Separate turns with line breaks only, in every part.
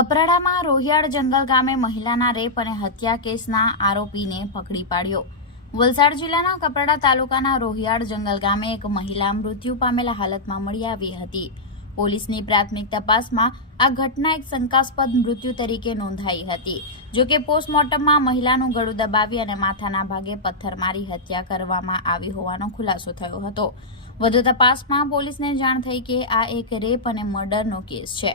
કપરાડામાં રોહિયાળ જંગલ ગામે મહિલાના રેપ અને હત્યા કેસના આરોપીને પકડી પાડ્યો. વલસાડ જિલ્લાના કપરાડા તાલુકાના રોહિયાળ જંગલ ગામે એક મહિલા મૃત્યુ પામેલા હાલતમાં મળી આવી હતી. પોલીસની પ્રાથમિક તપાસમાં આ ઘટના એક શંકાસ્પદ મૃત્યુ તરીકે નોંધાઈ હતી જોકે પોસ્ટમોર્ટમમાં મહિલાનું ગળું દબાવી અને માથાના ભાગે પથ્થર મારી હત્યા કરવામાં આવી હોવાનો ખુલાસો થયો હતો. વધુ તપાસમાં પોલીસને જાણ થઈ કે આ એક રેપ અને મર્ડરનો કેસ છે.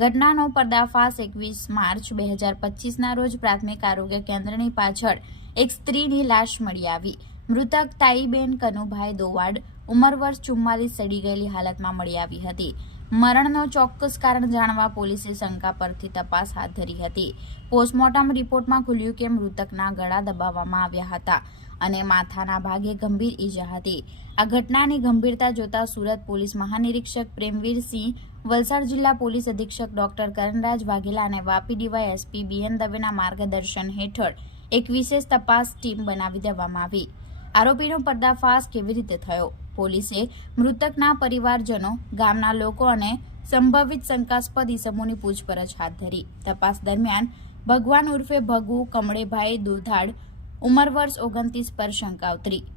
ઘટનાનો પર્દાફાશ એકવીસ માર્ચ બે હજાર પચીસના રોજ પ્રાથમિક આરોગ્ય કેન્દ્રની પાછળ એક સ્ત્રીની લાશ મળી આવી. મૃતક તાઈબેન કનુભાઈ દોવાડ ઉંમર વર્ષ ચુમ્માલીસ સડી ગયેલી હાલતમાં મળી આવી હતી. મરણનો ચોક્કસ કારણ જાણવા પોલીસે શંકા પરથી તપાસ હાથ ધરી હતી. પોસ્ટમોર્ટમ રિપોર્ટમાં ખુલ્યું કે મૃતકના ગળા દબાવવામાં આવ્યા હતા. અને માથાના ભાગે ગંભીર ઈજા હતી. આ ઘટનાની ગંભીરતા જોતા સુરત પોલીસ મહાનિરીક્ષક પ્રેમવીરસિંહ વલસાડ જિલ્લા પોલીસ અધિક્ષક ડોક્ટર કરણરાજ વાઘેલા અને વાપી ડીવાય એસપી બીએન દવેના માર્ગદર્શન હેઠળ એક વિશેષ તપાસ ટીમ બનાવી દેવામાં આવી. આરોપીનો પર્દાફાશ કેવી રીતે થયો? પોલીસે મૃતકના પરિવારજનો, ગામના લોકો અને સંભવિત શંકાસ્પદ ઇસમોની પૂછપરછ હાથ ધરી. તપાસ દરમિયાન ભગવાન ઉર્ફે ભગુ, કમળેભાઈ દુધાડ ઉંમર વર્ષ ઓગણત્રીસ પર શંકા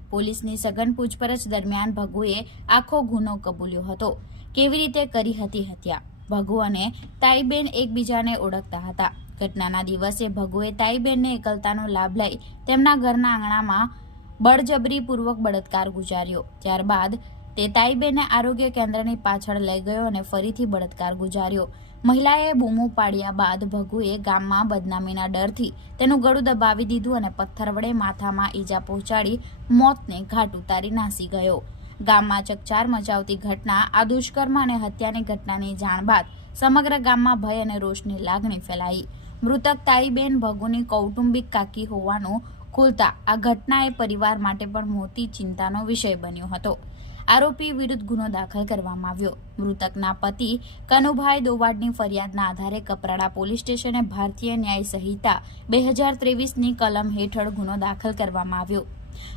પોલીસની સઘન પૂછપરછ દરમિયાન ભગુએ આખો ગુનો કબૂલ્યો હતો. કેવી રીતે કરી હતી હત્યા? ભગુ અને તાઈબેન એકબીજાને ઓળખતા હતા. ઘટનાના દિવસે ભગુએ તાઈબેનને એકલતાનો લાભ લઈ તેમના ઘરના આંગણામાં બળજબરીપૂર્વક બળાત્કાર ગુજાર્યો. ત્યારબાદ તે તાઈબેનને આરોગ્ય કેન્દ્રની પાછળ લઈ ગયો અને ફરીથી બળાત્કાર ગુજાર્યો. મહિલાએ બૂમો પાડ્યા બાદ ભગુએ ગામમાં બદનામીના ડરથી તેનું ગળું દબાવી દીધું અને પથ્થર વડે માથામાં ઈજા પહોંચાડી મોતને ઘાટ ઉતારી નાસી ગયો. ગામમાં ચકચાર મચાવતી ઘટના, આ દુષ્કર્મ અને હત્યાની ઘટનાની જાણ બાદ સમગ્ર ગામમાં ભય અને રોષની લાગણી ફેલાઈ. મૃતક તાઈબેન ભગુની કૌટુંબિક કાકી હોવાનું ખુલતા આ ઘટનાએ પરિવાર માટે પણ મોટી ચિંતાનો વિષય બન્યો હતો. આરોપી વિરુદ્ધ ગુનો દાખલ કરવામાં આવ્યો. મૃતકના પતિ કનુભાઈ દોવાડની ફરિયાદના આધારે કપરાડા પોલીસ સ્ટેશને ભારતીય ન્યાય સંહિતા બે હજાર ત્રેવીસની કલમ હેઠળ ગુનો દાખલ કરવામાં આવ્યો.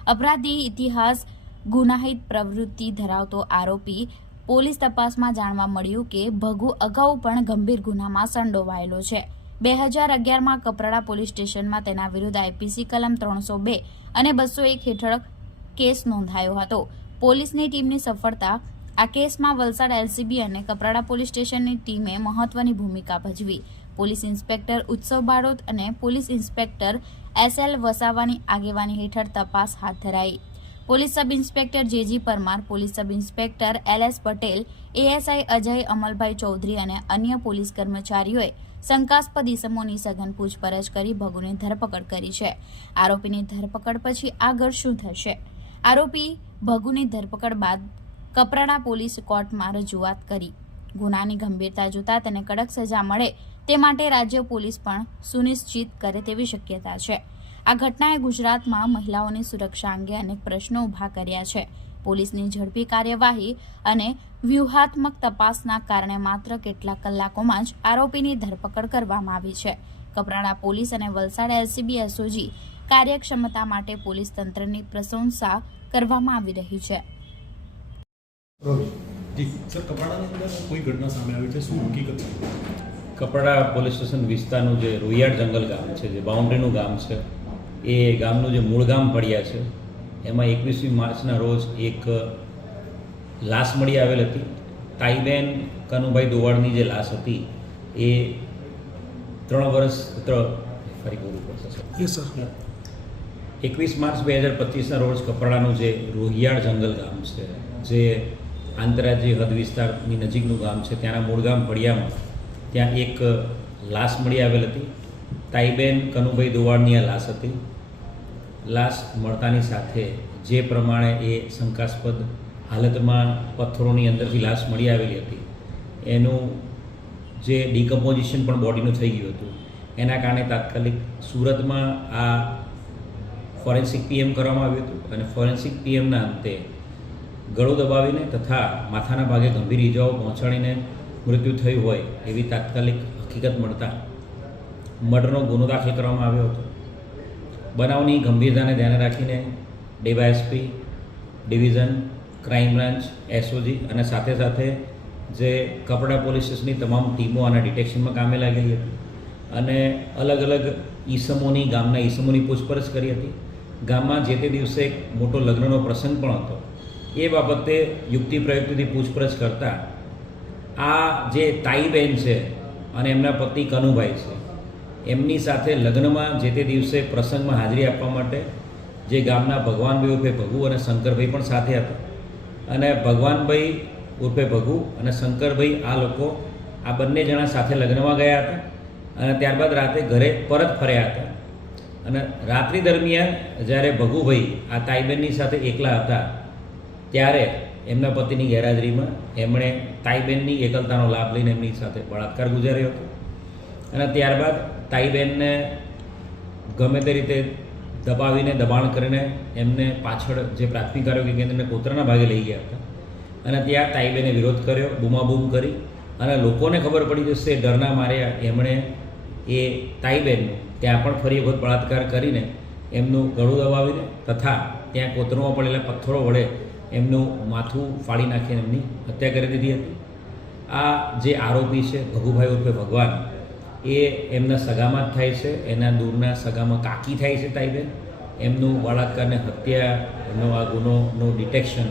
અપરાધી ઇતિહાસ, ગુનાહિત પ્રવૃત્તિ ધરાવતો આરોપી પોલીસ તપાસમાં જાણવા મળ્યું કે ભગુ અગાઉ પણ ગંભીર ગુનામાં સંડોવાયેલો છે. બે હજાર અગિયારમાં કપરાડા પોલીસ સ્ટેશનમાં તેના વિરુદ્ધ આઈપીસી કલમ ત્રણસો બે અને બસો એક હેઠળ કેસ નોંધાયો હતો. પોલીસની ટીમની સફળતા, આ કેસમાં વલસાડ એલસીબી અને કપરાડા પોલીસ સ્ટેશનની ટીમે મહત્વની ભૂમિકા ભજવી. પોલીસ ઇન્સ્પેક્ટર ઉત્સવ બારોત અને પોલીસ ઇન્સ્પેક્ટર એસ એલ વસાવાની આગેવાની હેઠળ તપાસ હાથ ધરાઈ. Police sub inspector JG Parmar, police sub inspector L S Patel, ASI Ajay Amalbhai Chaudhari અને અન્ય પોલીસ કર્મચારીઓએ શંકાસ્પદ ઇસમોની સઘન પૂછપરછ કરી ભગુની ધરપકડ કરી છે. આરોપીની ધરપકડ પછી આગળ શું થશે? આરોપી ભગુની ધરપકડ બાદ કપરાણા પોલીસ કોર્ટમાં રજૂઆત કરી. ગુનાની ગંભીરતા જોતા તેને કડક સજા મળે તે માટે રાજ્ય પોલીસ પણ સુનિશ્ચિત કરે તેવી શક્યતા છે. આ ઘટનાએ ગુજરાતમાં મહિલાઓની સુરક્ષા અંગે અનેક પ્રશ્નો ઊભા કર્યા છે. પોલીસની ઝડપી કાર્યવાહી અને વ્યૂહાત્મક તપાસના કારણે માત્ર કેટલાક કલાકોમાં જ આરોપીની ધરપકડ કરવામાં આવી છે. કપરાડા પોલીસ અને વલસાડ એલસીબી એસઓજી કાર્યક્ષમતા માટે પોલીસ તંત્રની પ્રશંસા કરવામાં આવી રહી છે.
જી. સર કપડાની અંદર કોઈ ઘટના સામે આવી છે? શું હકીકત? છે
કપરાડા પોલીસ સ્ટેશન વિસ્તારનું જે રોહિયાળ જંગલ ગામ છે જે બાઉન્ડ્રીનું ગામ છે એ ગામનું જે મૂળ ગામ પડ્યા છે એમાં એકવીસમી માર્ચના રોજ એક લાશ મળી આવેલ હતી. તાઈબેન કનુભાઈ દોવાડની જે લાશ હતી એ ત્રણ વર્ષ ત્રણ ફરી બોલવું પડશે સર એકવીસ માર્ચ બે હજાર પચીસના રોજ કપરાડાનું જે રોહિયાળ જંગલ ગામ છે જે આંતરરાજ્ય હદ વિસ્તારની નજીકનું ગામ છે ત્યાંના મૂળ ગામ ફળિયામાં ત્યાં એક લાશ મળી આવેલ હતી. તાઈબેન કનુભાઈ દોવાડની આ લાશ હતી. લાશ મળતાની સાથે જે પ્રમાણે એ શંકાસ્પદ હાલતમાં પથ્થરોની અંદરથી લાશ મળી આવેલી હતી એનું જે ડિકમ્પોઝિશન પણ બોડીનું થઈ ગયું હતું. એના કારણે તાત્કાલિક સુરતમાં આ ફોરેન્સિક પીએમ કરવામાં આવ્યું હતું અને ફોરેન્સિક પીએમના અંતે ગળું દબાવીને તથા માથાના ભાગે ગંભીર ઈજાઓ પહોંચાડીને મૃત્યુ થયું હોય એવી તાત્કાલિક હકીકત મળતા મર્ડરનો ગુનો દાખલ કરવામાં આવ્યો હતો. બનાવની ગંભીરતાને ધ્યાને રાખીને DYSP, division, crime branch, SOG અને સાથે સાથે જે કપડા પોલીસ સ્ટેશનની તમામ ટીમો આના ડિટેક્શનમાં કામે લાગેલી હતી. અને અલગ અલગ ઈસમોની, ગામના ઈસમોની પૂછપરછ કરી હતી. ગામમાં જે તે દિવસે એક મોટો લગ્નનો પ્રસંગ પણ હતો. એ બાબતે યુક્તિ પ્રયુક્તિથી પૂછપરછ કરતાં આ જે તાઈબેન છે અને એમના પતિ કનુભાઈ છે, એમની સાથે લગ્નમાં જે તે દિવસે પ્રસંગમાં હાજરી આપવા માટે જે ગામના ભગવાનભાઈ ઉર્ફે ભગુ અને શંકરભાઈ પણ સાથે હતા. અને ભગવાનભાઈ ઉર્ફે ભગુ અને શંકરભાઈ આ લોકો આ બંને જણા સાથે લગ્નમાં ગયા હતા અને ત્યારબાદ રાતે ઘરે પરત ફર્યા હતા. અને રાત્રિ દરમિયાન જ્યારે ભગુભાઈ આ તાઈબેનની સાથે એકલા હતા, ત્યારે એમના પતિની ગેરહાજરીમાં એમણે તાઈબેનની એકલતાનો લાભ લઈને એમની સાથે બળાત્કાર ગુજાર્યો હતો. અને ત્યારબાદ તાઈબેનને ગમે તે રીતે દબાવીને દબાણ કરીને એમને પાછળ જે પ્રાથમિક આરોગ્ય કેન્દ્રને કોતરાના ભાગે લઈ ગયા હતા. અને ત્યાં તાઈબેને વિરોધ કર્યો, બૂમાબૂમ કરી. અને લોકોને ખબર પડી જશે ડરના માર્યા. એમણે એ તાઈબેન ત્યાં પણ ફરી વખત બળાત્કાર કરીને એમનું ગળું દબાવીને તથા ત્યાં કોતરોમાં પડેલા પથ્થરો વડે એમનું માથું ફાડી નાખીને એમની હત્યા કરી દીધી હતી. આ જે આરોપી છે, ભગુભાઈ ઉર્ફે ભગવાન, એ એમના સગામાં જ થાય છે. એના દૂરના સગામાં કાકી થાય છે તાઈબેન એમનું બળાત્કારને હત્યાનો આ ગુનોનું ડિટેક્શન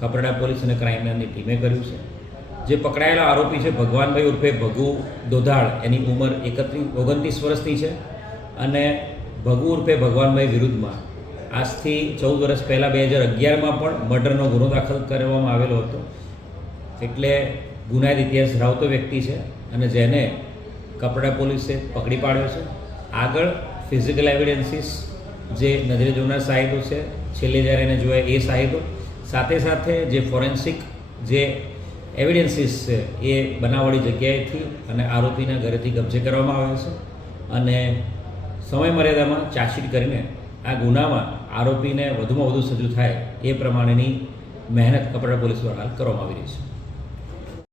કપરડા પોલીસ અને ક્રાઇમ ટીમે કર્યું છે. જે પકડાયેલા આરોપી છે ભગવાનભાઈ ઉર્ફે ભગુ દોધાળ, એની ઉંમર એકત્રીસ ઓગણત્રીસ વર્ષની છે અને ભગુ ઉર્ફે ભગવાનભાઈ વિરુદ્ધમાં આજથી ચૌદ વર્ષ પહેલાં બે હજાર અગિયારમાં પણ મર્ડરનો ગુનો દાખલ કરવામાં આવેલો હતો. એટલે ગુનાહિત ઇતિહાસ ધરાવતો વ્યક્તિ છે અને જેને કપડા પોલીસે પકડી પાડ્યો છે. આગળ ફિઝિકલ એવિડન્સીસ જે નજરે જોનાર સાહિતો છે, છેલ્લે જ્યારે એને જોયા એ સાહિદો સાથે સાથે જે ફોરેન્સિક જે એવિડન્સીસ છે એ બનાવવાળી જગ્યાએથી અને આરોપીના ઘરેથી કબજે કરવામાં આવે છે અને સમય મર્યાદામાં ચાર્જશીટ કરીને આ ગુનામાં આરોપીને વધુમાં વધુ સજ્જુ થાય એ પ્રમાણેની મહેનત કપડા પોલીસ દ્વારા કરવામાં આવી રહી છે.